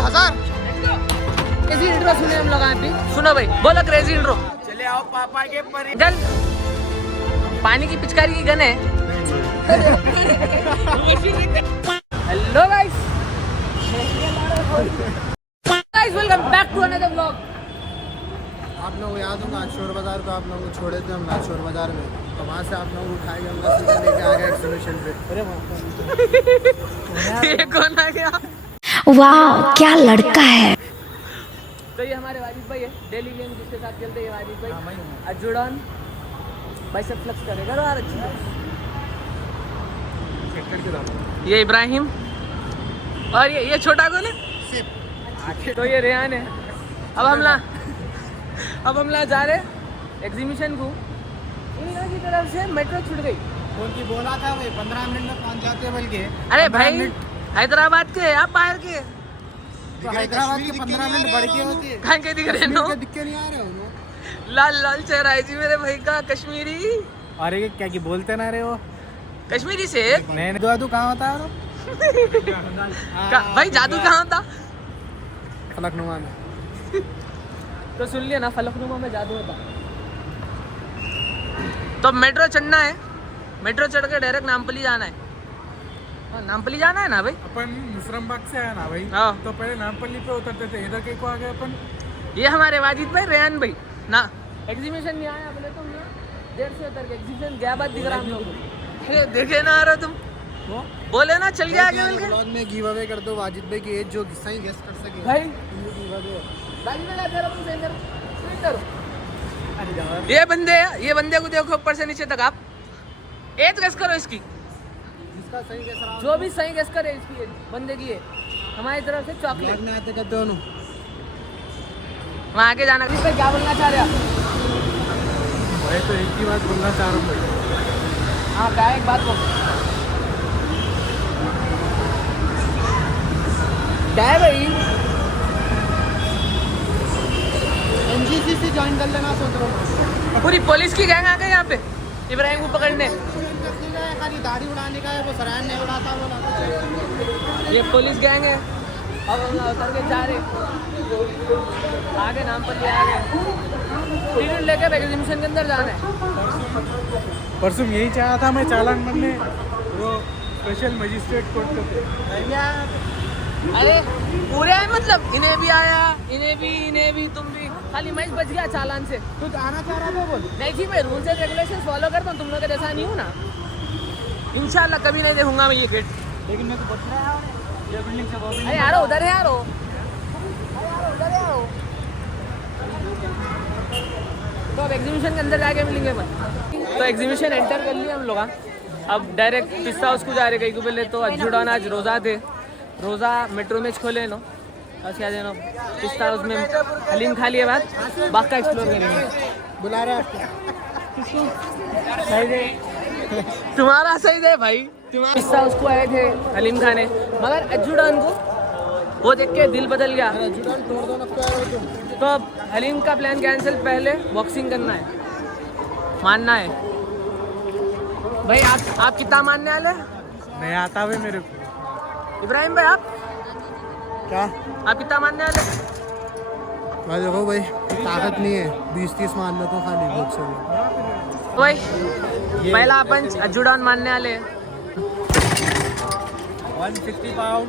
1000 crazy intro सुने हम लोग अभी। सुनो भाई, बोलो क्रेजी इंट्रो। चले आओ पापा के परी। चल, पानी की पिचकारी की गन है। Hello guys, welcome back to another vlog. आप लोग याद होगा शोर बाजार को आप लोगों को छोड़े थे हम शोर बाजार में, तो वहाँ से आप लोगों को उठाए गए सीधा लेके आ गए एक्सहिबिशन पे। अरे ये कौन आ गया? वाह क्या लड़का है। तो ये हमारे वाजिद भाई है, डेली गेम जिसके साथ खेलते हैं वाजिद भाई। अजुड़ान भाई सब फ्लेक्स करेगा यार। अच्छी ये इब्राहिम और ये छोटा कौन है? तो ये रेहान है। अब हम ला जा रहे एग्जीबिशन को। इन लोगों की तरफ से मेट्रो छूट गई। उनकी बोला था भाई 15 मिनट में पहुँच जाते हैं बल्कि। अरे भाई हैदराबाद के, आप बाहर के। तो हैदराबाद के 15 मिनट बढ़ के होती है। कहाँ के दिख रहे हो? दिख के नहीं आ रहे हो? लाल लाल चेहरा है जी मेरे भाई का, कश्मीरी। अरे क्या की बोलते ना रहे हो? कश्मीरी से नहीं जादू कहाँ होता है? भाई जादू कहाँ था? फलकनुमा में। तो सुन लिया ना, फलकनुमा में जादू होता। तो मेट्रो चढ़ना है, मेट्रो चढ़ के डायरेक्ट नामपल्ली जाना है। नामपल्ली जाना है ना भाई? अपन मुसरमबाग से आया ना भाई, हाँ। तो पहले नामपल्ली पे उतरते थे, इधर के को आ गए अपन। ये हमारे वाजिद भाई, रेहान भाई ना एग्जीबिशन में आया बोले तुम ना देर से उतर के एग्जीबिशन गया बात दिख रहा हम लोग को। देखे ना आ रहे तुम बोले ना चल गया आगे मिलके। ब्लॉग में गिव अवे कर दो वाजिद भाई की एज जो सही गेस कर सके भाई ये बंदे को देखो ऊपर से नीचे तक। आप एज गेस करो इसकी, जिसका सही गेस रहा जो भी सही गेस करे इसकी एज बंदे की है। हमारी तरफ से चॉकलेट में आते कर दोनों। वहाँ आगे जाना। इस पे क्या बोलना चाह रहे आप? भाई तो एक ही बात बोलना चाह रहा हूँ भाई। हाँ क्या एक बात बोल, क्या है भाई? एनजीसी से ज्वाइन कर लेना सोच रहा हूँ। पूरी पुलिस की गैंग आ गई यहाँ पे इब्राहिम को पकड़ने। खाली दाढ़ी उड़ाने का है, वो सरायन नहीं उड़ाता वो। ये पुलिस गैंग है। अब हम उतर के जा रहे आगे नामपल्ली आ गए। टिकट लेके एग्जीबिशन के अंदर जाना है। परसों यही चाहा था मैं चालान बनने, वो स्पेशल मजिस्ट्रेट कोर्ट पे थे। अरे पूरे है मतलब, इन्हें भी आया, इन्हें भी, तुम भी। खाली मैं बच गया चालान से। तू आना चाह रहा था बोल। नहीं जी, मैं रूल्स एंड रेगुलेशन फॉलो करता हूँ, तुम लोग के जैसा नहीं हूँ ना। इंशाल्लाह कभी नहीं देखूंगा मैं ये गेट। लेकिन मैं तो बच रहा है ये बिल्डिंग से वो भी। अरे यारो उधर है यारो, उधर है यारो। तो अब एग्जीबिशन के अंदर जाके मिलेंगे अपन। तो एग्जीबिशन एंटर कर लिया हम लोग। अब डायरेक्ट पिस्ता हाउस को जा रहे कहीं को पहले। तो अजुड़ान आज रोज़ा थे, रोज़ा मेट्रो में खोले नो। बस क्या देना, पिस्ता हाउस में हलीम खा लिए बाद बाकी एक्सप्लोर करेंगे। बुला रहे आपको। सही दे तुम्हारा, सही दे भाई तुम्हारा। पिस्ता हाउस को आए थे हलीम खाने, मगर अजुड़ान को वो देख के दिल बदल गया। जुड़ान तोड़ दो ना तुम। तो अब हलीम का प्लान कैंसिल, पहले बॉक्सिंग करना है, मानना है। भाई आप कितना मानने वाले? नहीं आता भाई मेरे को। इब्राहिम भाई आप क्या? आप कितना मानने वाले? मैं देखो भाई ताकत नहीं है, 20-30 मान लो तो खाली बहुत से। तो भाई पहला अपन अजुड़ान मानने वाले। 160 पाउंड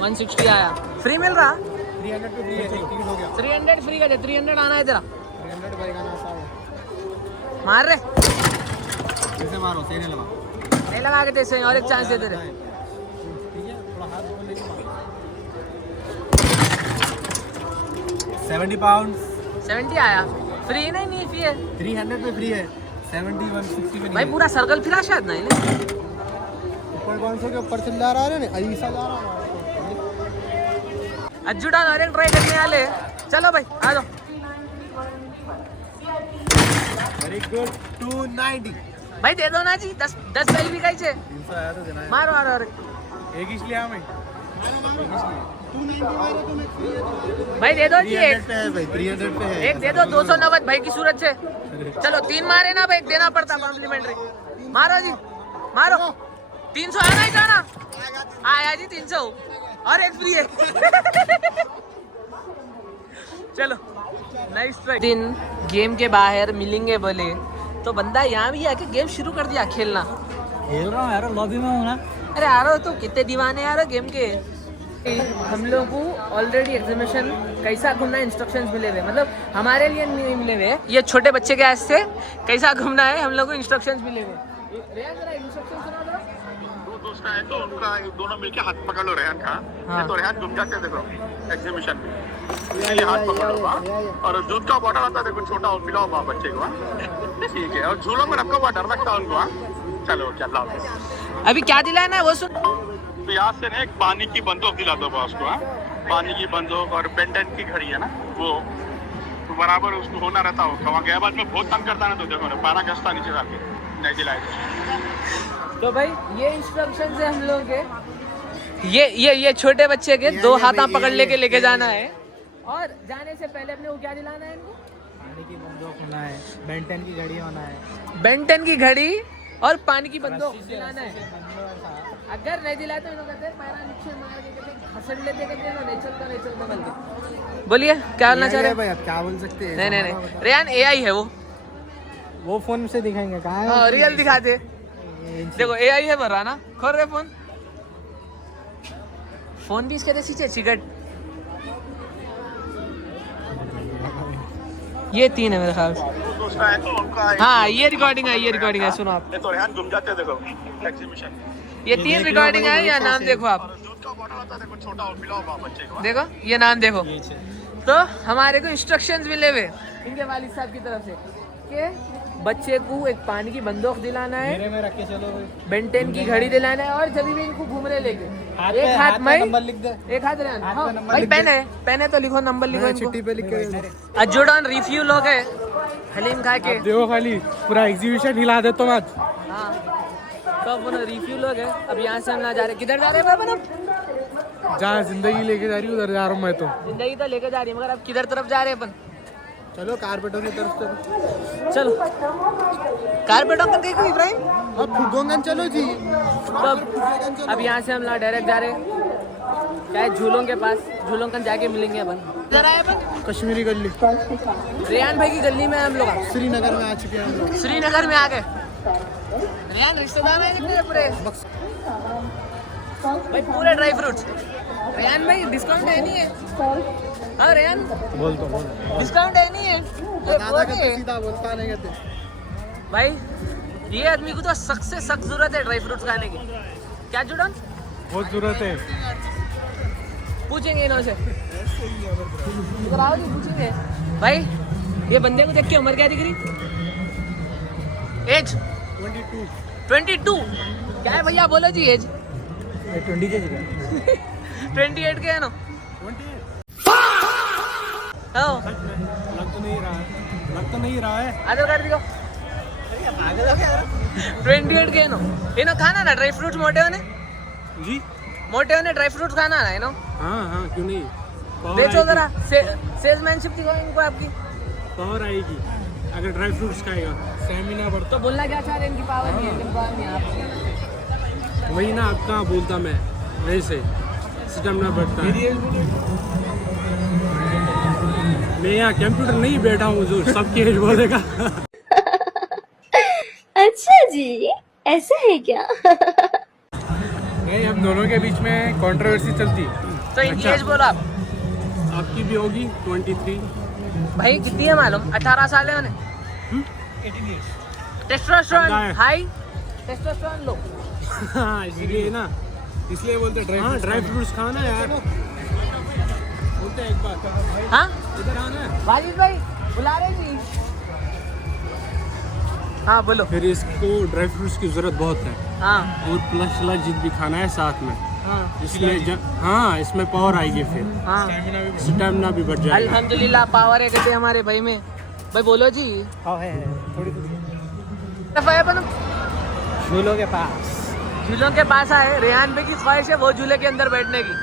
160 आया, फ्री मिल रहा। 300 तो फ्री है, टिकट हो गया। 300 फ्री का दे, 300 आना है तेरा। 300 भाई का नासा है। मार रहे कैसे मारो, सही नहीं लगा। नहीं लगा के तेरे और एक चांस दे तेरे। ठीक है, थोड़ा हाथ ऊपर लेके मारो। 70 पाउंड 70 आया, फ्री नहीं फी है 300 पे फ्री है। 70 160 पे भाई, पूरा सर्कल फिरा शायद नहीं। ऊपर 500 के ऊपर चिल्ला रहा है ना, ऐसा जा रहा है। अजुड़ान और एक ट्राई करने वाले। चलो भाई आ जाओ। Very good. 290 भाई दे दो ना जी, 10 बैल भी कहीं से 300 आया तो देना है। मारो मारो। एक इसलिए मैं भाई दे दो जी, 300 पे है भाई, 300 पे है। एक दे दो 290 भाई की सूरत से। चलो 3 मारे ना भाई, देना पड़ता कॉम्प्लीमेंट्री। मारो जी मारो। 300 आना ही जाना आया जी 300। और एक फ्री है। चलो नाइस ट्राई। दिन गेम के बाहर मिलेंगे बोले तो बंदा यहाँ भी आके गेम शुरू कर दिया खेलना। खेल रहा हूँ यार, लॉबी में हूँ ना। अरे आ रहा हो तो कितने दीवाने यार गेम के। हम लोग को ऑलरेडी एग्जीबिशन कैसा घूमना है इंस्ट्रक्शंस मिले हुए, मतलब हमारे लिए नहीं मिले हुए, ये छोटे बच्चे के हाथ से कैसा घूमना है हम लोग को इंस्ट्रक्शंस मिले हुए। इंस्ट्रक्शन सुना दो। दो दोस्त है तो उनका दोनों मिलके हाथ पकड़ लो रेहान का। हाँ। तो रेहान घूम जाते देखो एग्जीबिशन में, ये हाथ पकड़ो वहाँ, और दूध का बॉटल आता है देखो छोटा, वो पिलाओ वहाँ बच्चे को। ठीक है, और झूलों में रखो, वहाँ डर लगता है उनको। चलो चलो अभी क्या दिलाना है वो सुन। तो यहाँ से ना एक पानी की बंदूक दिला दो बॉस को। पानी की बंदूक और बेंटन की घड़ी है ना वो, तो बराबर उसको होना रहता हो। वहाँ गया बाद में बहुत तंग करता है ना, तो देखो ना पारा गस्ता नीचे जाके नहीं दिलाए। तो भाई ये इंस्ट्रक्शन है हम लोग के। ये छोटे बच्चे के दो हाथ पकड़ लेके जाना है, और जाने से पहले अपने को क्या दिलाना है इनको? पानी की बंदूक होना है, बेंटन की घड़ी होना है, बेंटन की घड़ी और पानी की बंदूक दिलाना है। अगर नहीं दिलाए तो इन्होंने कहते हैं पैरा नीचे मार के कहते हैं घसड़ लेते, कहते हैं नहीं चलता बोल के। बोलिए क्या बोलना चाह रहे हैं भाई? अब क्या बोल सकते हैं? नहीं रेहान एआई है वो फोन से दिखाएंगे कहाँ है? हाँ रियल दिखाते। देखो एआई है भर रहा ना, खोल रहे फोन भी इसके नीचे चिकट। ये 3 है मेरे ख्याल से। दोस्त है तो उनका हाँ ये रिकॉर्डिंग है सुनो आप। ये तो रेहान घूम जाते देखो एग्जीबिशन में। ये 3 रिकॉर्डिंग है, या नाम देखो आप, और दूध का बॉटल आता है देखो छोटा, वो पिलाओ वहाँ बच्चे को। देखो ये नाम देखो। तो हमारे को इंस्ट्रक्शंस मिले हुए इनके वालिद साहब की तरफ से कि बच्चे को एक पानी की बंदूक दिलाना है, मेरे में रख के चलो, बेंटेन की घड़ी दिलाना है, और जब भी इनको घूमने लेके एक हाथ में नंबर लिख दे, एक हाथ रहना भाई। पेन है तो लिखो, नंबर लिखो इनको। चिट्ठी पे लिख के अजोडन रिफ्यू लोग है हलीम खा के। देखो खाली पूरा एग्जीबिशन हिला देता हूँ आज। हाँ तो वो रिफ्यू लोग है। अब यहाँ से हम ना जा रहे, किधर जा रहे हैं अपन? जहाँ जिंदगी लेके जा रही हूँ उधर जा रहा हूँ मैं तो। जिंदगी तो लेके जा रही है, मगर अब किधर तरफ जा रहे हैं अपन? चलो कारपेटों की तरफ चलो कारपेटों का देखो इब्राहिम। अब फुगोंगन चलो जी। अब यहाँ से हम ना डायरेक्ट जा रहे हैं क्या है, झूलों के पास। झूलों का जाके मिलेंगे अपन। इधर आए अपन कश्मीरी गली, रेहान भाई की गली में हम लोग श्रीनगर में आ चुके हैं हम लोग। श्रीनगर में आ गए। रेहान रिश्तेदार है कितने पूरे भाई, पूरे ड्राई फ्रूट्स। रेहान भाई डिस्काउंट है नहीं है? हाँ रेहान बोल तो बोल। डिस्काउंट है नहीं है? दादा कहते सीधा बोलता नहीं कहते भाई ये आदमी को तो सख्त से सख्त जरूरत है ड्राई फ्रूट्स खाने की। क्या जुड़न बहुत जरूरत है। पूछेंगे इन्हों से, इधर आओ जी पूछेंगे। भाई ये बंदे को देख के उम्र क्या दिख रही? एज 22 क्या है भैया? बोलो जी एज। 20 के 28 के है ना? हाँ लग तो नहीं रहा है। आधार कार्ड दिखाओ। 28 के है ना? इनो खाना ना ड्राई फ्रूट्स मोटे होने जी, मोटे होने ड्राई फ्रूट्स खाना ना इनो। हाँ क्यों नहीं। बेचो जरा, सेल्समैनशिप दिखाओ इनको आपकी। पावर आएगी अगर ड्राई फ्रूट्स खाएगा। स्टेमिना बढ़ता। तो बोलना क्या चाह रहे हैं इनकी पावर की है, पावर नहीं आप। वही ना, अब कहाँ बोलता मैं वैसे स्टेमिना बढ़ता है। मैं यहाँ कंप्यूटर नहीं बैठा हूँ जो सबकी एज बोलेगा। अच्छा जी, ऐसा है क्या? नहीं, हम दोनों के बीच में कंट्रोवर्सी चलती। तो इनकी एज बोलो आप। आपकी भी होगी 23। भाई कितनी है मालूम? 18 साल है उन्हें। टेस्टोस्टेरोन हाई, टेस्टोस्टेरोन लो। हाँ इसलिए ना, इसलिए बोलते ड्राई फ्रूट्स खाना यार। बोलते एक बार। हाँ इधर आना। वालिद भाई बुला रहे जी। हाँ बोलो। फिर इसको ड्राई फ्रूट्स की जरूरत बहुत है। हाँ और प्लस जिद भी खाना है साथ में, हाँ इसलिए हाँ इसमें पावर आएगी, फिर हाँ स्टेमिना भी बढ़ जाएगा। अल्हम्दुलिल्लाह पावर है कहते हमारे भाई में। भाई बोलो जी। हाँ है थोड़ी अपन झूलों के पास। झूलों के पास आए। रेहान भाई की ख्वाहिश है वो झूले के अंदर बैठने की।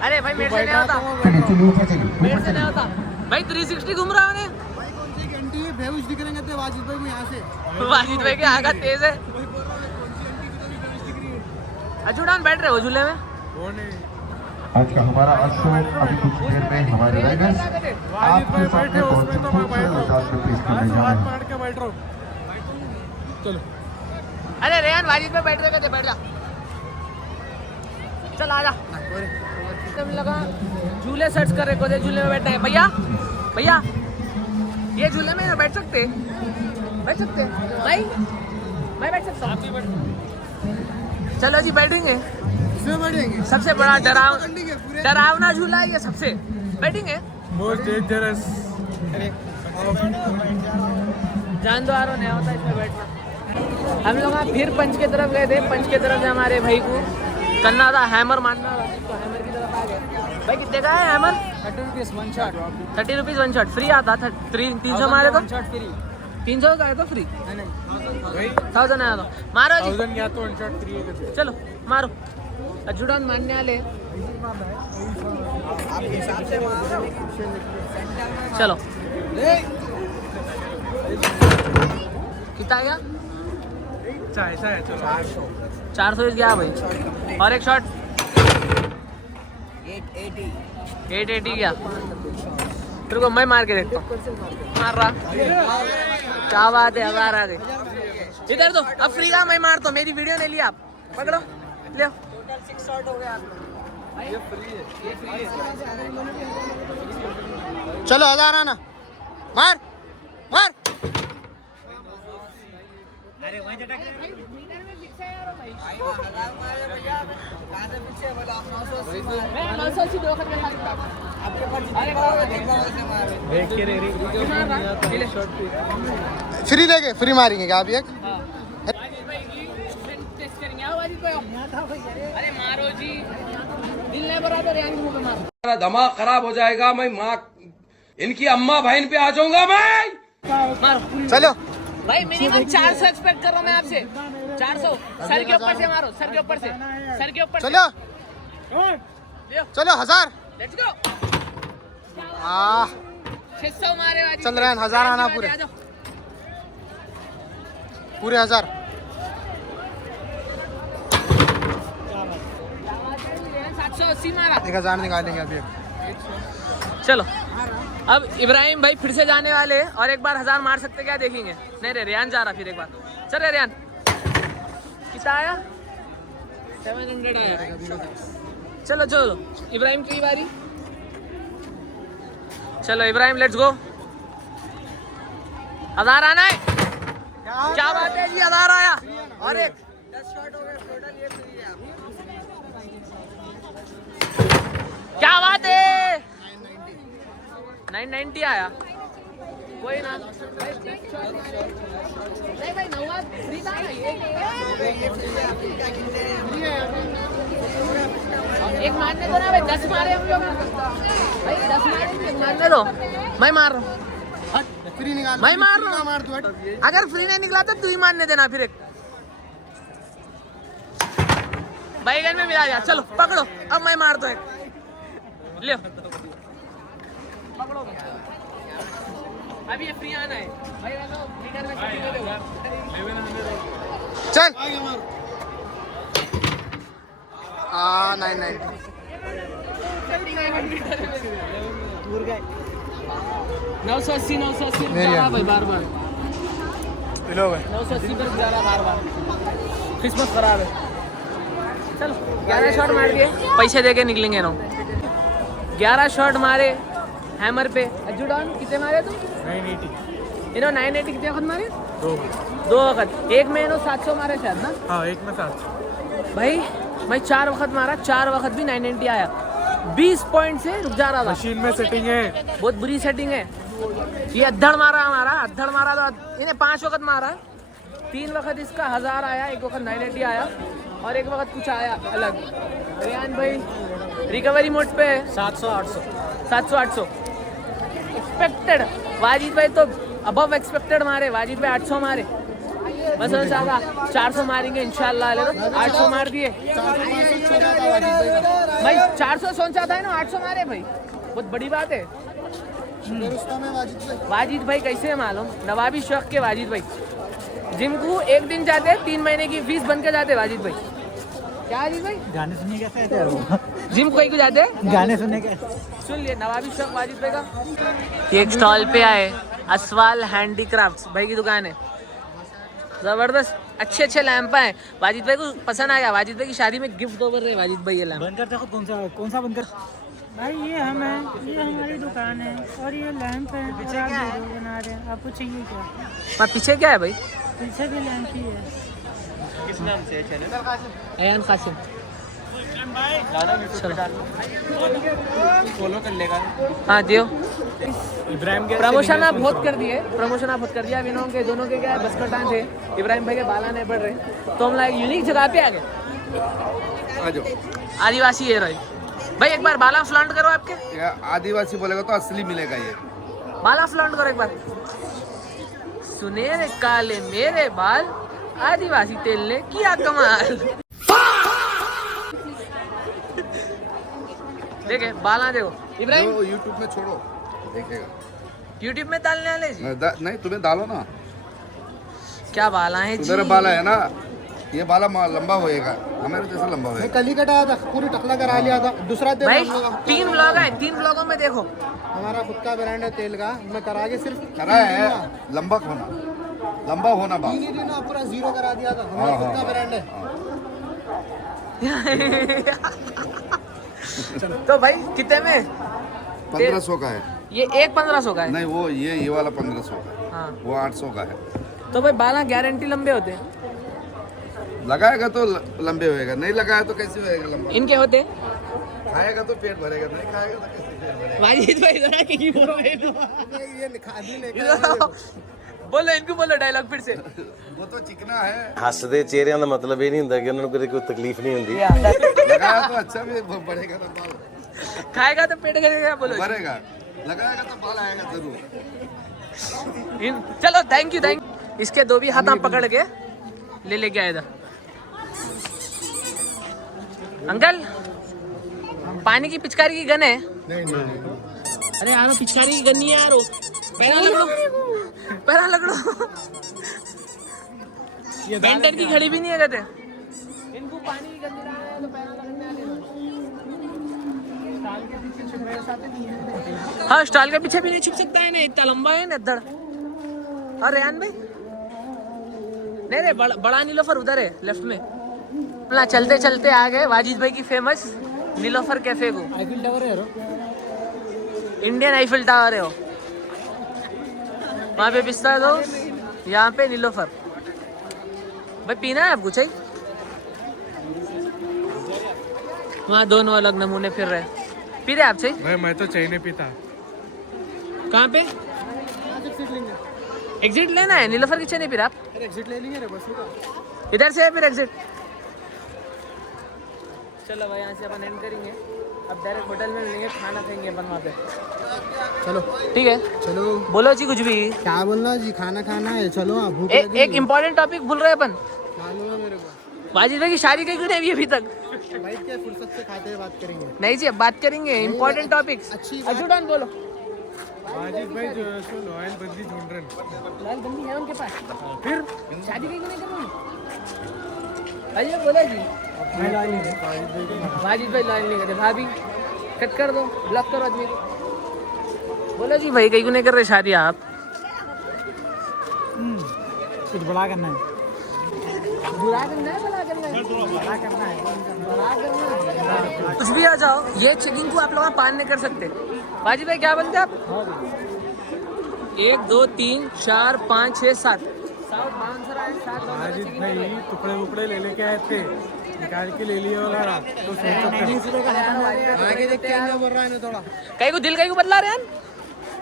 अरे भाई मेरे से नहीं होता, मेरे से नहीं होता भाई। 360 घूम रहा है। भाई कौन सी घंटी है? बेहोश दिख रहे हैं वाजिद भाई को यहाँ से। वाजिद भाई के आगा तेज है। अज्जू डॉन बैठ रहे हो झूले में? आज का हमारा शो अभी कुछ देर में हमारे राइडर्स आपके सामने बहुत खूबसूरत अंदाज में पेश करने जा रहे हैं। चलो अरे रेहान वाजिद पे बैठ रहे थे, बैठ जा, चल आ जा। तुम लगा झूले सर्च कर रहे को झूले में बैठना है। भैया भैया ये झूले में बैठ सकते भाई, मैं बैठ सकता हूँ। चलो जी बैठेंगे। इसमें बैठेंगे। सबसे बड़ा डरावना झूला है ये, सबसे बैठेंगे। Most dangerous. जान दो आरो नहीं होता इसमें बैठना। हम लोग फिर पंच की तरफ गए थे। पंच की तरफ से हमारे भाई को करना था हैमर मारना था, तो हैमर की तरफ आ गए। भाई कितने का है hammer? 30 rupees one shot. 30 rupees one shot free आता। 300 मारे तो 300 का है तो फ्री। 1000 आया तो मारो जी। 1000 या तो वन शॉट फ्री है। चलो मारो। अजुड़ान मारने वाले चलो। कितना आ गया? 400 गया भाई। और एक शॉट 880 गया। फिर को मैं मार के देखता हूँ। मार रहा, क्या बात है। 1000 आ गए। इधर दो, अब फ्री का मैं मारता हूँ। मेरी वीडियो नहीं ली आप, पकड़ो ले। 6 शॉट हो गया। चलो 1000 आना, मार मार। फ्री लेके फ्री मारेंगे क्या अभी एक? अरे मारो जी, दिल नहीं भरा तो रेहान के मुंह पे मारो। मेरा दिमाग खराब हो जाएगा। मैं माँ इनकी अम्मा बहन पे आ जाऊंगा मैं। मारो चलो भाई, मिनिमम 400 एक्सपेक्ट कर रहा हूँ मैं आपसे। 400 सर के ऊपर से मारो, सर के ऊपर से, सर के ऊपर। चलो चलो 1000। Let's go. 600 मारे आज। चल रहे हैं 1000 आना पूरे 1000। 780 मारा। 1000 निकालेंगे अभी। चलो अब इब्राहिम भाई फिर से जाने वाले हैं और एक बार 1000 मार सकते क्या देखेंगे। नहीं रे रेहान जा रहा फिर एक बार। चल रे रेहान, कितना आया? 700 आया। चलो चलो इब्राहिम की बारी। चलो इब्राहिम लेट्स गो। 1000 आना है। क्या बात है जी, 1000 आया। और एक 10 शॉट हो गए टोटल। ये फ्री है। क्या बात है, 990 आया। कोई ना नहीं भाई, नवाज फ्री था ना ये। एक मारने दो ना भाई, 10 मारे हम लोग भाई। 10 मारने दो, मैं मार रहा हूँ। फ्री निकाल, मैं मार रहा हूँ। मार तू। अगर फ्री नहीं निकला तो तू ही मारने देना फिर एक। बैगन में मिला दिया। चलो पकड़ो, अब मैं मार दो एक। ले पकड़ो, अभी ये फ्री आना है भाई। चल 990। 980 मेरी है। भाई, बार बार 980 पर जा रहा बार बार। किस्मत खराब है। चलो 11 शॉट मार दिए, पैसे दे के निकलेंगे ना। 11 शॉट मारे हैमर पे। अज्जू डॉन कितने मारे तुम? 980। इन्होंने 980 कितने वक्त मारे? 2 वक्त। एक में इन्होंने 700 मारे शायद ना। हाँ एक में 700 भाई। मैं 4 वक्त मारा, 4 वक्त भी 990 आया। 20 पॉइंट से रुक जा रहा था। मशीन में सेटिंग है, बहुत बुरी सेटिंग है। ये अद्धड़ मारा हमारा, अद्धड़ मारा तो इन्हें 5 वक्त मारा। 3 वक्त इसका 1000 आया, एक वक्त 980 आया और एक वक्त कुछ आया अलग। रेहान भाई रिकवरी मोड पे है। 700-800 एक्सपेक्टेड। वाजिद भाई तो अबव एक्सपेक्टेड मारे। वाजिद भाई 800 मारे। मैं सोच रहा था 400 मारेंगे इंशाल्लाह, ले लो 800 मार दिए भाई। 400 सोचा था ना, 800 मारे भाई, बहुत बड़ी बात है। वाजिद भाई कैसे है मालूम? नवाबी शौक के वाजिद भाई। जिम को एक दिन जाते 3 महीने की फीस बन के जाते वाजिद भाई। क्या जी भाई गाने सुनने कैसे आते हो? जिम कोई को जाते हैं गाने सुनने के सुन लिए नवाबी शौक वाजिद भाई का। ये एक स्टॉल पे आए असवाल हैंडीक्राफ्ट्स भाई की दुकान है। जबरदस्त अच्छे अच्छे लैंप हैं। वाजिद भाई को पसंद आ गया। वाजिद भाई की शादी में गिफ्ट दो कर रहे वाजिद भाई ये लैंप। बंद करते खुद कौन सा बंद कर? भाई ये हम हैं, ये हमारी दुकान है और ये लैंप है। पीछे और आप क्या है? वीडियो बना रहे हैं, आपको चाहिए क्या? वहाँ पीछे क्या है भाई? पीछे भी लैंप ही है। किस नाम से चैनल? अयान कासिम। फॉलो कर लेगा। हाँ दियो इब्राहिम के प्रमोशन आप बहुत कर दिए। प्रमोशन आप बहुत कर दिया। अब इन्हों के दोनों के क्या है बस कटान थे। इब्राहिम भाई के बाला नहीं पड़ रहे तो हम लोग यूनिक जगह पे आ गए। आ जाओ। आदिवासी हेयर ऑयल भाई एक बार बाला फ्लॉन्ट करो आपके। आदिवासी बोलेगा तो असली मिलेगा ये। बाला फ्लॉन्ट करो एक बार। सुनहरे काले मेरे बाल आदिवासी तेल ने किया कमाल। देखे बाला देखो इब्राहिम जो यूट्यूब में छोड़ो देखेगा। यूट्यूब में डालने वाले जी नहीं तुम्हें डालो ना। क्या बाला है जी। तुम्हारा बाला है ना ये बाला लंबा होएगा हमारे जैसा लंबा होएगा। कल ही कटाया था पूरी टकला करा लिया था। दूसरा तेल भाई हम लोग 3 ब्लॉग है 3 ब्लॉगों में देखो। हमारा खुद का ब्रांड है तेल का। मैं करा के सिर्फ करा है लंबा होना बाल। 3 ही दिनों पूरा 0 करा दिया था। हमारा खुद का ब्रांड है। तो भाई कितने में? 1500 का है। ये एक 1500 का है। नहीं वो ये वाला 1500 का है। हाँ वो 800 का है। तो भाई बाला गारंटी लंबे होते हैं। लगाएगा तो लंबे होएगा नहीं लगाया तो कैसे होएगा लंबा। इनके होते खाएगा तो पेट भरेगा नहीं खाएगा तो कैसे पेट भरेगा। वाजिद भाई इधर आके की बोल रहे ये खादी लेके हो? बोलो इनको बोलो डायलॉग फिर से। वो तो चिकना है। ਹੱਸਦੇ ਚਿਹਰਿਆਂ ਦਾ ਮਤਲਬ ਇਹ ਨਹੀਂ ਹੁੰਦਾ ਕਿ ਉਹਨਾਂ ਨੂੰ ਕੋਈ ਤਕਲੀਫ ਨਹੀਂ ਹੁੰਦੀ। लगाया तो अच्छा भी बढ़ेगा तो बाल खाएगा तो पेट करेगा बोलो। भरेगा। लगाएगा तो बाल आएगा जरूर। चलो थैंक यू इसके 2 भी हाथ पकड़ के ले लेके आए था। अंकल पानी की पिचकारी की गन है? अरे यार पिचकारी की गन नहीं है यार वो। पैरा लकड़ो बेंटन की घड़ी भी नहीं है कहते। इनको पानी की गन दिलाना है तो पैरा लगने वाले। स्टॉल के पीछे छुप सकते हैं। हाँ स्टॉल के पीछे भी नहीं छुप सकता है ना इतना लंबा है ना इधर। और रेहान भाई नहीं रे बड़ा नीलोफर उधर है लेफ्ट में। ना चलते चलते आ गए वाजिद भाई की फेमस नीलोफर कैफे को। आईफिल टावर है इंडियन आईफिल टावर है वो। वहाँ पे पिस्ता दो यहाँ पे नीलोफर। भाई पीना है आपको चाहिए? वहाँ दोनों अलग नमूने फिर रहे। पी रहे आप चाहिए? भाई मैं तो चाय नहीं पीता। कहाँ पे एग्जिट लेना है? नीलोफर की चाय नहीं पी रहे आप? एग्जिट ले लेंगे रे बस। इधर से है फिर एग्जिट। चलो भाई यहाँ से अपन एंड करेंगे। अब डायरेक्ट होटल में लेंगे खाना खाएंगे अपन वहाँ पे। चलो ठीक है चलो बोलो जी कुछ भी। क्या बोलना जी खाना खाना है। चलो आप भूख एक इम्पोर्टेंट टॉपिक भूल रहे अपन। मालूम है मेरे को। वाजिद भाई की शादी कहीं नहीं हुई अभी तक। भाई क्या फुर्सत से खाते हुए बात करेंगे। नहीं जी अब बात करेंगे इम्पोर्टेंट टॉपिक्स। अच्छी बात। अजूडान बोलो। वाजिद भाई जो लॉयल बंदी ढूंढ रहे हैं। लाल बंदी है उनके पास। फिर शादी कहीं नहीं करूँगी। अजय बोला जी वाजिद भाई लॉयल नहीं करते। भाभी कट कर दो ब्लॉक करो आदमी को। बोला जी भाई कहीं को नहीं कर रहे शादी आप। कुछ बड़ा करना है। बुरा करना है भला करना है? बड़ा करना है। बड़ा करना है। कुछ भी आ जाओ ये चेकिंग को आप लोग पार नहीं कर सकते। वाजिद भाई क्या बनते आप? 1 2 3 4 5 6 7 वाजिद भाई टुकड़े वुकड़े ले लेके आए थे निकाल के ले लिए वगैरह तो आगे देख के आना बोल रहा है थोड़ा। कहीं को दिल कहीं को बदला रहे हैं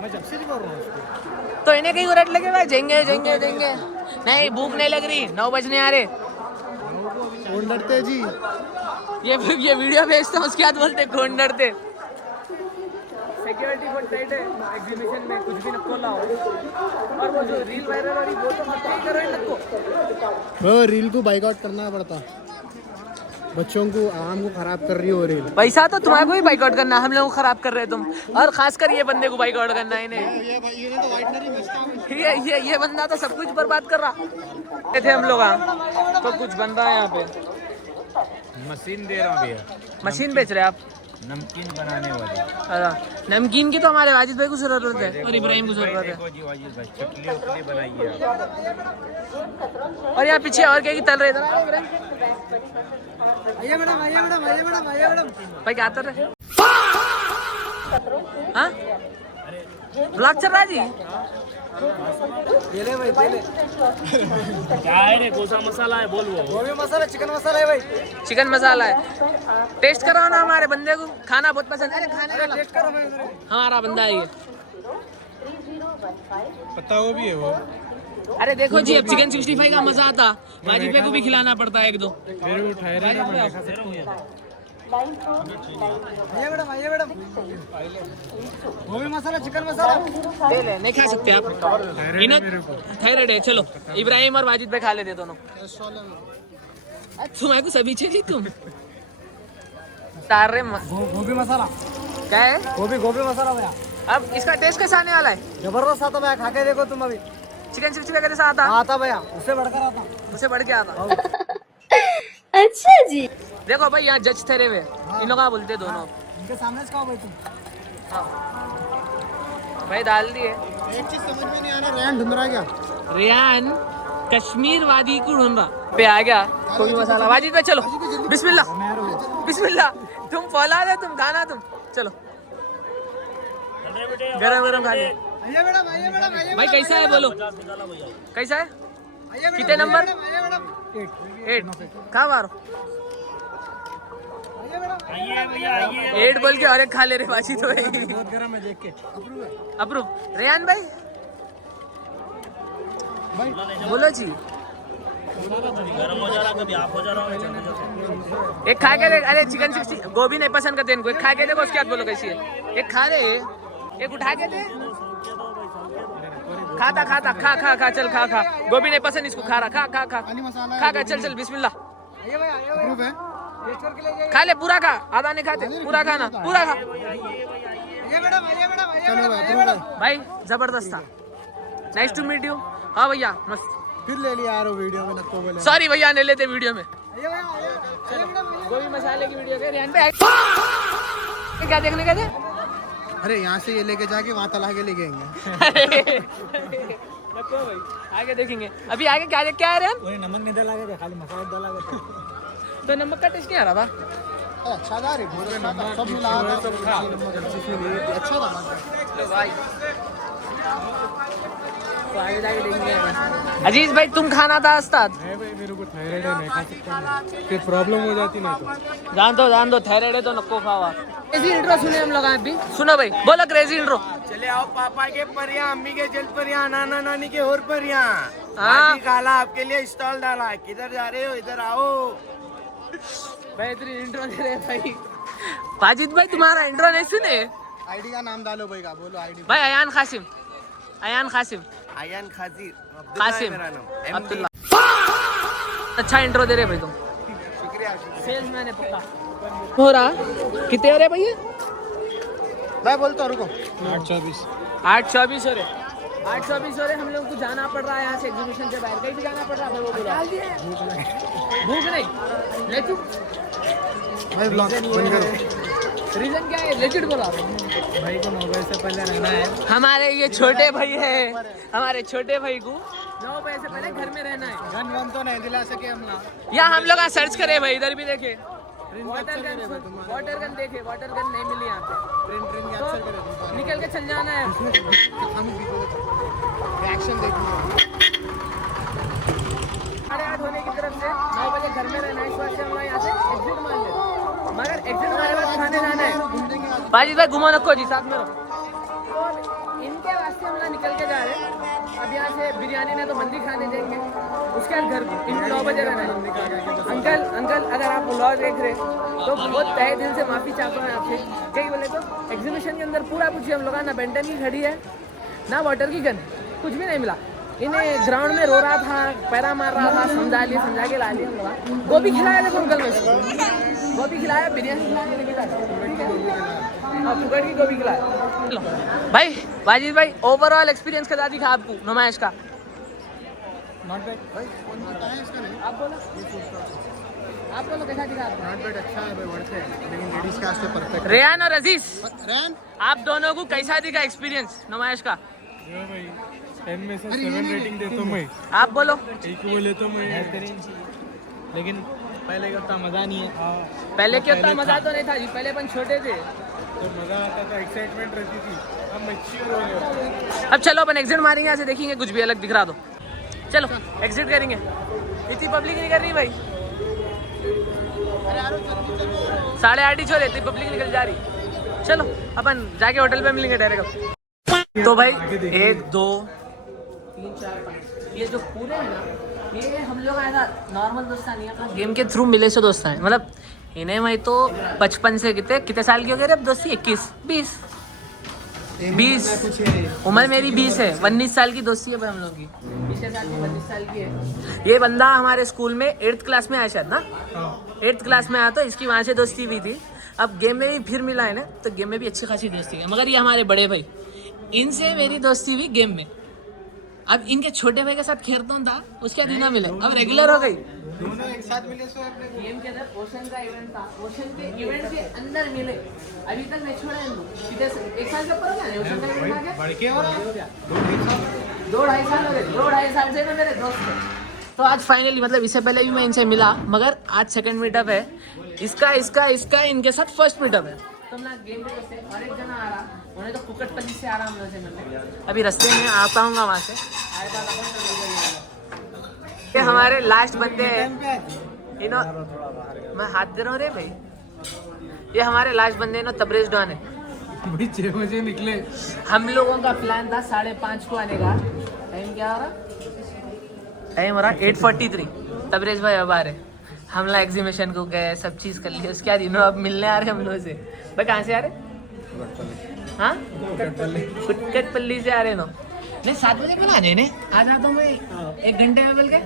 मैं जब से नहीं बोल रहा हूँ उसको। तो इन्हें कहीं को रट लगे भाई जेंगे जेंगे जेंगे। नहीं भूख नहीं लग रही 9 बजने आ रहे। कौन डरते जी। ये वीडियो भेजता हूँ उसके बाद बोलते कौन डरते। सिक्योरिटी बहुत टाइट है एग्जीबिशन में कुछ भी नको लाओ। और वो जो रील वायरल हो रही वो तो मत ही करो इनको। वो रील को बाइकआउट करना पड़ता। बच्चों को आम को खराब कर रही हो रील। पैसा तो तुम्हारे को ही बाइकआउट करना हम लोगों को खराब कर रहे तुम। और खासकर ये बंदे को बाइकआउट करना है इन्हें। ये तो वाइटनरी बेचता है। ये बंदा तो सब कुछ बर्बाद कर रहा थे हम लोग। तो कुछ बन रहा है यहाँ पे मशीन दे रहा हूँ भैया, मशीन बेच रहे हैं आप? नमकीन बनाने वाली। अच्छा, नमकीन की तो हमारे वाजिद भाई को जरूरत है और इब्राहिम को जरूरत है। देखो जी वाजिद भाई, चटनी उटली बनाई है। और यहाँ पीछे और क्या की तल रहे इधर आओ इब्राहिम। भाई क्या तल रहे? हाँ ब्लॉग चल रहा है जी? क्या है रे, कौन सा मसाला है बोल? वो गोभी मसाला, चिकन मसाला है भाई। चिकन मसाला है। टेस्ट कराओ ना, हमारे बंदे को खाना बहुत पसंद है। खाने टेस्ट करो भाई। हमारा बंदा है ये। पता वो भी है वो। अरे देखो जी, अब चिकन 65 का मजा आता, वाजिद भाई को भी खिलाना पड़ता है एक दो। मेरे को ठहरे ना, मैं खा सकता हूँ। मैडम गोभी मसाला, चिकन मसाला ले ले, नहीं खा सकते आप, थायराइड है। चलो इब्राहिम और वाजिद भाई खा लेते दोनों। तुम्हारे को सभी चाहिए तुम तार रहे गोभी मसाला क्या है? गोभी मसाला भैया। अब इसका टेस्ट कैसा आने वाला है? जबरदस्त आता भैया, खा के देखो तुम अभी। चिकन 65 का जैसा आता? आता भैया, उससे बढ़कर आता। उससे बढ़ के आता। अच्छा जी। देखो भाई यहाँ जज ठहरे हुए, इन लोग बोलते दोनों। इनके सामने से खाओ भाई तुम। भाई डाल दिए। एक चीज समझ में नहीं आ रहा, रेहान ढूंढ रहा है क्या? रेहान कश्मीर वादी को ढूंढ रहा पे आ गया। कोई मसाला वाजिद भाई, चलो बिस्मिल्लाह बिस्मिल्लाह। तुम फौलाद है, तुम खाना तुम। चलो गरम गरम खा ले भाई। कैसा है बोलो, कैसा है? कितने नंबर? 8 कहाँ मारो 8 बोल के और एक खा ले रहे बाजी तो भाई। गरम है, देख के अप्रूव। रेहान भाई बोलो जी। एक खा के देख। अरे चिकन 60 गोभी नहीं पसंद करते इनको, एक खा के देखो उसके बाद बोलो कैसी है। एक खा ले, एक उठा के दे। खाता खाता खा खा खा, चल खा खा। गोभी नहीं पसंद इसको, खा रहा, खा खा खा खा खा, चल चल बिस्मिल्लाह। अप्रूव है। टेस्ट करके ले जाइए। खा ले पूरा खा, आधा नहीं खाते, पूरा खाना पूरा खा। चलो भाई, अप्रूव है। भाई जबरदस्त था, नाइस टू मीट यू। हाँ भैया मस्त। फिर ले लिया यार वो वीडियो में, तो बोले सॉरी भैया नहीं लेते वीडियो में। गोभी मसाले की वीडियो के रेहान पे क्या देखने गए थे? अरे यहाँ से ये लेके जाके वहाँ तला के लेके आएंगे। रखो भाई, आगे देखेंगे। अभी आगे क्या देख के आ रहे हैं? नमक नहीं डाला गया, खाली मसाला डाला गया। तो नमक का टेस्ट नहीं आ रहा था। अच्छा था रे, सब मिला था, अच्छा था भाई। तो आगे जाके देखेंगे। अजीज भाई तुम खाना था उस्ताद? नहीं भाई, मेरे को थायराइड है, मैं खा सकता हूँ, फिर प्रॉब्लम हो जाती नहीं तो। जान दो थायराइड है तो नको खावा। क्रेजी इंट्रो सुने हम लोग अभी। सुनो भाई, बोलो क्रेजी इंट्रो। चले आओ पापा के परियां, अम्मी के जल परियां, नाना नानी के और परियां। हाँ काला आपके लिए स्टॉल डाला है, किधर जा रहे हो? इधर आओ। बेहतरीन इंट्रो दे रहे भाई। वाजिद भाई तुम्हारा इंट्रो नहीं सुने? आईडी का नाम डालो भाई का, बोलो आईडी। भाई अयान खासिम आयन खाजिर, कासिम अब्दुल्ला। अच्छा इंट्रो दे रहे भाई तुम, सेल्समैन है पक्का। हो रहा कितने हो रहे भैया? भाई बोलता रुको। 824 824 हो रहे, 824 हो रहे। हम लोग को जाना पड़ रहा है यहाँ से एग्जीबिशन से बाहर, कहीं भी जाना पड़ रहा है भाई। वो बोला भूख नहीं लेकिन भाई ब्लॉग बंद करो। रीजन क्या है? लेजिट बोला भाई को 9 बजे से पहले रहना है। हमारे ये छोटे भाई है, हमारे छोटे भाई को 9 बजे से पहले घर में रहना है। गन वन तो नहीं दिला सके हम लोग। यहाँ हम लोग सर्च करे भाई, इधर भी देखे वाटर गन देखे, वाटर गन नहीं मिली यहाँ पे। तो निकल के चल जाना है, रिएक्शन देखना है। 8:30 होने की तरफ से 9 बजे घर में रहना है। इस वजह से हम लोग यहाँ से एग्जिट मान ले, मगर एग्जिट मारे बाद खाने जाना है। बाजी भाई घुमा नको जी, साथ में रहो। तो इनके वास्ते हम लोग निकल के जा रहे हैं। अब यहाँ से बिरयानी नहीं तो मंदी खाने जाएंगे, उसके बाद घर को। इन 9 बजे रहना है। अंकल अगर आप व्लॉग देख रहे तो बहुत तहे दिल से माफ़ी चाहता हूँ आपसे। कहीं बोले तो एग्जीबिशन के अंदर पूरा कुछ हम लोग ना बेंटन की घड़ी है ना वाटर की गन, कुछ भी नहीं मिला। इन्हें ग्राउंड में रो रहा था, पैरा मार रहा था, समझा के ला लिए हम लोग। गोभी खिलाया देखो अंकल में, गोभी खिलाया, बिरयानी फुकट की गोभी खिलाया। भाई वाजिद भाई ओवरऑल एक्सपीरियंस कैसा दिखा आपको नुमाइश का? भाई कौन सा है इसका नहीं? आप बोलो। आप बोलो कैसा दिखा आपको? नॉट बैड, अच्छा है भाई, वर्थ है, लेकिन लेडीज का से परफेक्ट। रेयान और अजीज, रैन आप दोनों को कैसा दिखा एक्सपीरियंस नुमाइश का? यो भाई 10 में से 7 रेटिंग देता हूँ मैं। आप बोलो। एक बोले तो मैं, लेकिन पहले का उतना मजा नहीं है। पहले के उतना मजा तो नहीं था जी, पहले अपन छोटे थे। तो मजा आता था, एक्साइटमेंट रहती थी। अब मैच्योर हो गए। अब चलो अपन एग्जिट मारेंगे, यहाँ से देखेंगे कुछ भी अलग दिख रहा तो चलो एग्जिट करेंगे। इतनी पब्लिक नहीं कर रही भाई, 8:30 ही छोड़, इतनी पब्लिक निकल जा रही। चलो अपन जाके होटल पे मिलेंगे डायरेक्ट। तो भाई 1 2 3 4 5 ये जो पूरे हैं ना, ये हम लोग ऐसा नॉर्मल दोस्त नहीं है, अपना गेम के थ्रू मिले से दोस्त हैं। मतलब इन्हें भाई तो बचपन से कितने साल की हो गए रे अब दोस्ती? 21 20 उम्र मेरी 20 है, 19 साल की दोस्ती है भाई हम लोग की। 20 साल की 22 साल की है। ये बंदा हमारे स्कूल में 8th क्लास में आया शायद ना, 8th क्लास में आया तो इसकी वहाँ से दोस्ती हुई थी। अब गेम में भी फिर मिला है ना, तो गेम में भी अच्छी खासी दोस्ती है। मगर ये हमारे बड़े भाई, इनसे मेरी दोस्ती हुई गेम में। अब इनके छोटे भाई के साथ खेलता हूँ था, उसके बाद इन्हें मिले, अब रेगुलर हो गई। दोनों एक साथ मिले सो अपने गेम के अंदर ओशन का इवेंट था, ओशन के इवेंट के अंदर मिले। अभी तक मैं छोड़ा इनको, सीधे से 1 साल के ऊपर हो गया नहीं ओशन का इवेंट आ गया, बढ़ के हो रहा है 2-2.5 साल हो गए, 2-2.5 साल से मेरे दोस्त हैं। तो आज फाइनली, मतलब इससे पहले भी मैं इनसे मिला, मगर आज सेकंड मीटअप है इसका इनके साथ फर्स्ट मीटअप है। तो हम लोग गेम पे से और एक जना आ रहा, उन्हें तो कुकटपल्ली से आ रहा हम लोग से मिलने। अभी रास्ते में आता हूँ वहाँ से, आए बात ये हमारे लास्ट बंदे हैं इनो, मैं हाथ दे रहा हूँ रे भाई। ये हमारे लास्ट बंदे इनो तबरेज डॉन है। भाई 6 बजे निकले। हम लोगों का प्लान था 5:30 को आने का, टाइम क्या हो रहा? टाइम हो रहा 8:43। तबरेज भाई अब आ रहे, हम लोग एग्जीबिशन को गए, सब चीज़ कर लिए। उसके बाद इन्हों अब मिलने आ रहे हम लोग से। भाई कहाँ से आ रहे? हाँ कुकटपल्ली से आ रहे नो। नहीं 7 बजे मिला आ जाए, आ जाता हूँ मैं 1 घंटे में मिल के।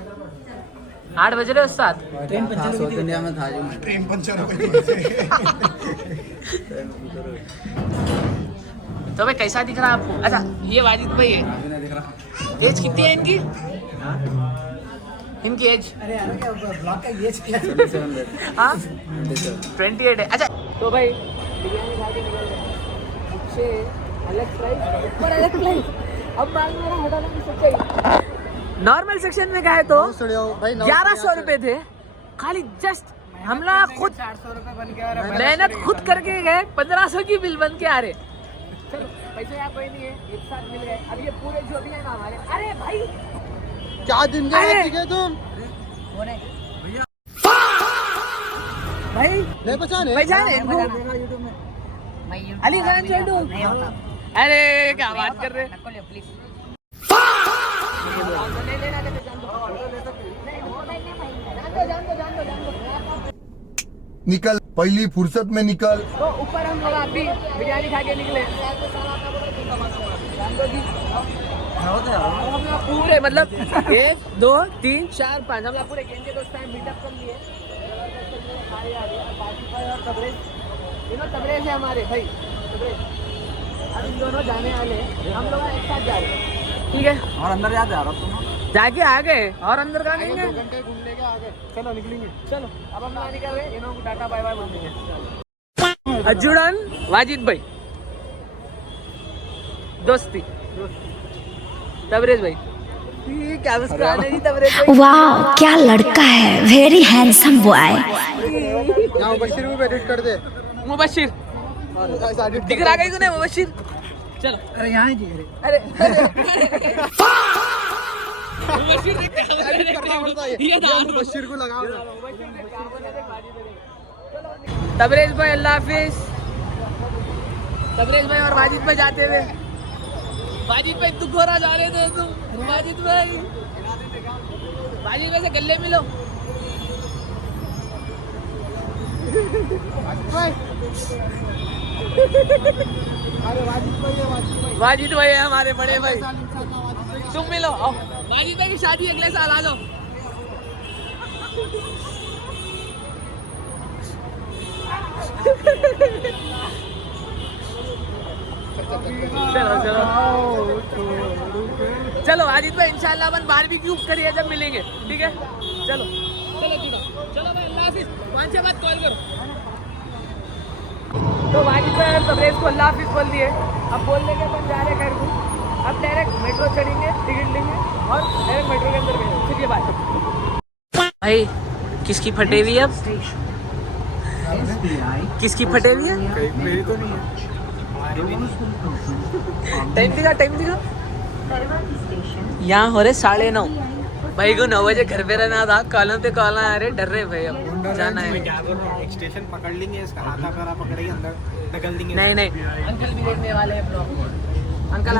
8 बज रहे उस साथ ट्रेन पंचर हो गई। तो भाई कैसा दिख रहा है आपको? अच्छा ये वाजिद भाई है, एज कितनी है इनकी? इनकी एज हाँ 28 है। अच्छा तो भाई बिरयानी खा के निकल गए, नीचे अलग प्राइस, ऊपर अलग प्राइस। अब मांग मेरा होटल में सच्चाई नॉर्मल सेक्शन में गए तो 1100 रुपए थे खाली। जस्ट हम लोग खुद 400 रुपए बन के आ रहा है, मेहनत खुद करके गए, 1500 की बिल बन के आ रहे। चलो पैसे यहाँ कोई नहीं है, एक साथ मिल गए। अब ये पूरे जो भी है ना हमारे, अरे भाई क्या दिन गए तुम भाई नहीं पहचाने अली खान चंडू। अरे क्या बात कर रहे? निकल, पहली फुर्सत में निकल। तो ऊपर हम लोग अभी बिरयानी खा के निकले, हम लोग पूरे मतलब 1 2 3 4 5 हम लोग पूरे गेम के दोस्त मीटअप कर लिए। तबरेज है हमारे भाई, अब इन दोनों जाने वाले, हम लोग एक साथ जा रहे हैं, ठीक है? और अंदर जा रहा तुम जाके आ गए और अंदर का नहीं 2 घंटे घूमने के आगे, चलो निकलेंगे। चलो अब हम लोग निकल रहे, इन्हों को टाटा बाय बाय बोलेंगे। अजुड़न वाजिद भाई दोस्ती, तबरेज भाई क्या मुस्कुराने नहीं, तबरेज भाई वाह क्या लड़का है, वेरी हैंडसम बॉय। यहाँ मुबशिर भी एडिट कर दे। मुबशिर दिख रहा है तूने? मुबशिर चलो, अरे यहाँ ही दिख रहे। अरे मुबशिर को लगाओ। तबरेज भाई अल्लाह हाफिज। तबरेज भाई और वाजिद भाई जाते हुए, वाजिद भाई दुख हो रहा जा रहे थे तुम। वाजिद भाई से गले मिलो। वाजिद भाई है हमारे बड़े भाई, तुम मिलो। आओ वाजिद भाई की शादी अगले साल आ जाओ। चलो वाजिद भाई इंशाल्लाह अपन बारबेक्यू करिए जब मिलेंगे, ठीक है? चलो चलो जुड़ो, चलो भाई अल्लाह हाफिज, 5 के बाद कॉल करो। तो वाजिद भाई और तबरेज को अल्लाह हाफिज बोल दिए। अब बोलने के बाद जा रहे घर को। अब डायरेक्ट मेट्रो चढ़ेंगे, टिकट लेंगे और डायरेक्ट मेट्रो के अंदर गए। सीधी बात भाई, किसकी फटे हुई है अब? किसकी फटे हुई है? मेरी तो नहीं है। टाइम दिखा, टाइम दिखा। यहाँ हो रहे 9:30। भाई को 9 बजे घर पे रहना था, कॉलों पे कॉल आ रहे, डर रहे भाई अब जाना है। क्या कर रहा हूँ, एक स्टेशन पकड़ लेंगे, इसका हाथा पैरा पकड़ेंगे, अंदर ढकल देंगे। नहीं नहीं, अंकल भी देखने वाले हैं ब्लॉग। अंकल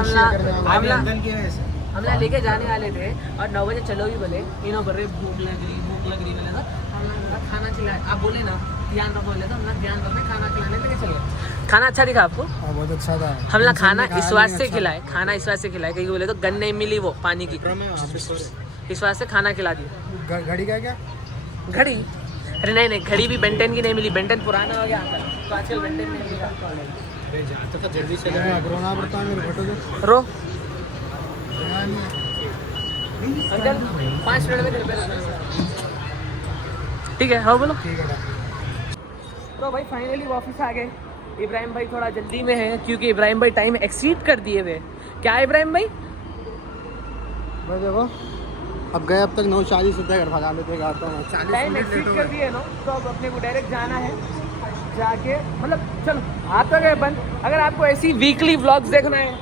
हमला लेके जाने वाले थे और 9 बजे चलो भी बोले, इन्हों बोल रहे भूख लग रही बोले ना, हमला खाना खिलाए। आप बोले ना ध्यान रखो, बोले तो हमला ध्यान रखते, खाना खिलाने लेके चले। खाना अच्छा दिखा आपको? बहुत अच्छा था। हमला खाना इस वास्ते से खिलाए, खाना इस वास्ते से खिलाए क्योंकि बोले तो गन नहीं मिली वो पानी की, इस वास्ते खाना खिला दिया। घड़ी का क्या? घड़ी? अरे नहीं नहीं, घड़ी भी बेंटेन की नहीं मिली, बेंटेन पुराना हो गया तो आजकल बेंटेन नहीं मिला। जल्दी से रोना पड़ता है मेरे फोटो से। रो अंकल 5 मिनट में घर पे रहना। ठीक है, हाँ बोलो। तो भाई फाइनली ऑफिस आ गए। इब्राहिम भाई थोड़ा जल्दी में है क्योंकि इब्राहिम भाई टाइम एक्सीड कर दिए हुए। क्या है इब्राहिम भाई? भाई देखो अब गए, अब तक 9:40 होता है, घर भगा लेते आता हूँ। टाइम एक्सीड कर दिए ना, तो अब अपने को डायरेक्ट जाना है। जाके मतलब चलो आ तो गए बंद। अगर आपको ऐसी वीकली व्लॉग्स देखना है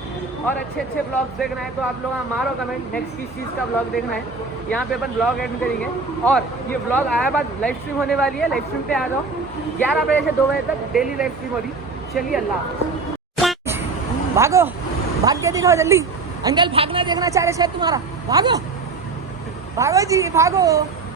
और अच्छे अच्छे व्लॉग्स देखना है तो आप लोग मारो कमेंट, नेक्स्ट किस चीज़ का व्लॉग देखना है। यहाँ पे अपन व्लॉग एंड करेंगे और ये व्लॉग आया बाद लाइव स्ट्रीम होने वाली है। लाइव स्ट्रीम पे आ जाओ, 11 बजे से 2 बजे तक डेली लाइव स्ट्रीम हो रही। चलिए अल्लाह। भागो, भाग के दिखाओ जल्दी। अंकल भागना देखना चाह रहे शायद तुम्हारा। भागो भागो जी भागो।